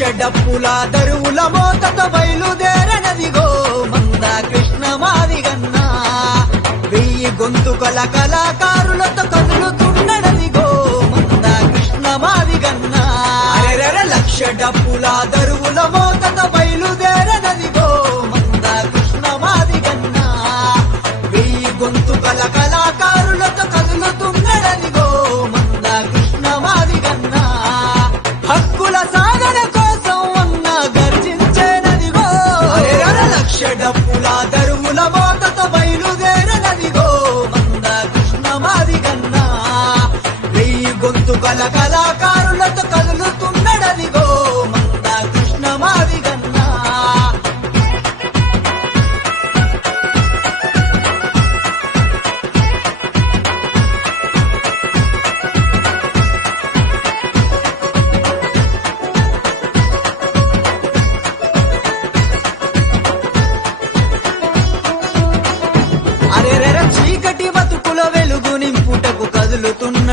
డప్పుల దరువుల మోతత బయలుదేరనదిగో మంద కృష్ణ మాదిగన్నా వెయ్యి గొంతుకల కళాకారులతో కదులుతున్నడదిగో మంద కృష్ణ మాదిగన్నా లక్ష డప్పుల దరువుల మోతతో డప్పుల దరువుల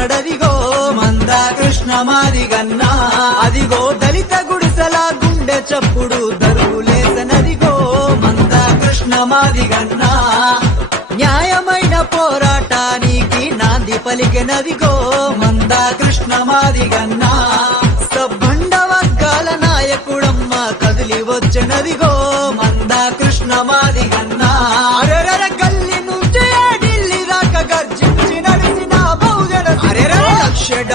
కదులుతున్నడదిగో మంద కృష్ణ మాదిగన్నా. అదిగో దళిత గుడిసెల గుండె చప్పుడు దరువులేసనదిగో మంద కృష్ణ మాదిగన్నా. న్యాయమైన పోరాటానికి నాంది పలికినదిగో మంద కృష్ణ మాదిగన్నా. సబ్బండ వర్గాల నాయకుడమ్మ కదిలి వచ్చినదిగో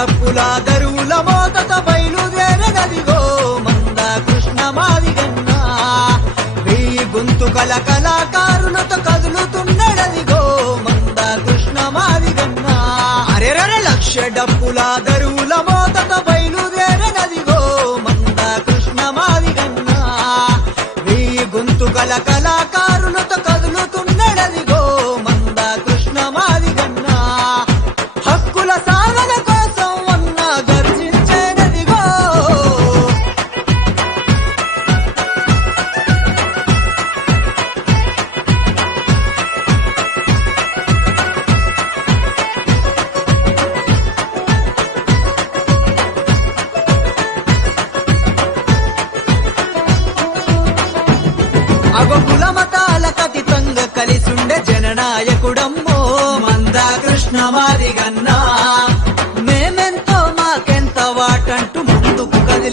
డప్పుల దరువుల మోతత బయలుదేరనదిగో మంద కృష్ణ మాదిగన్నా. వెయ్యి గొంతుకల కళాకారులతో కదులుతున్నడదిగో మంద కృష్ణ మాదిగన్నా. అరెర లక్ష డప్పుల దరువుల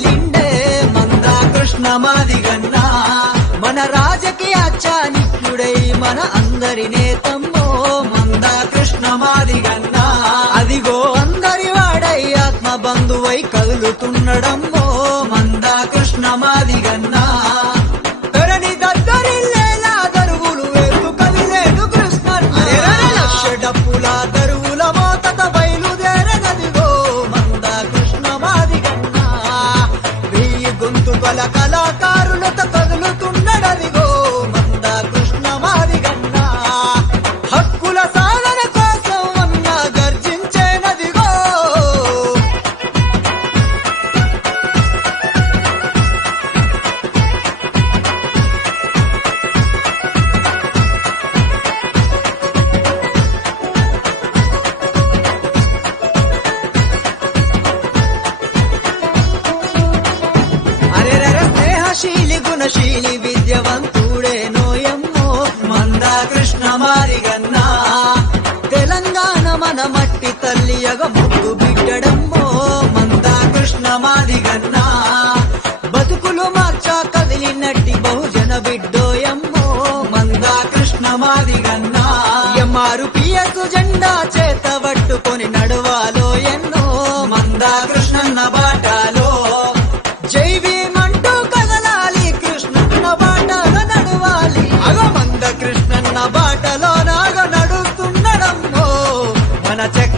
ముందుకు మందా మంద కృష్ణ మాదిగన్నా. మన రాజకీయ చాణిక్యుడై మన అందరి నేతం స్నేహశీలి విద్యవంతుడే నోయమ్మో. మందా కృష్ణ మారిగన్నా. తెలంగాణ మన మట్టి తల్లి అగ ముగ్గు బిడ్డడమ్మో. మందా కృష్ణ మాదిగన్నా. బతుకులు మార్చా కదిలినట్టి బహుజన బిడ్డోయమ్మో. మందా కృష్ణ మాదిగన్నా. ఎమ్మారు పియకు జెండా చేత పట్టుకొని నడవాలో ఎన్నో మన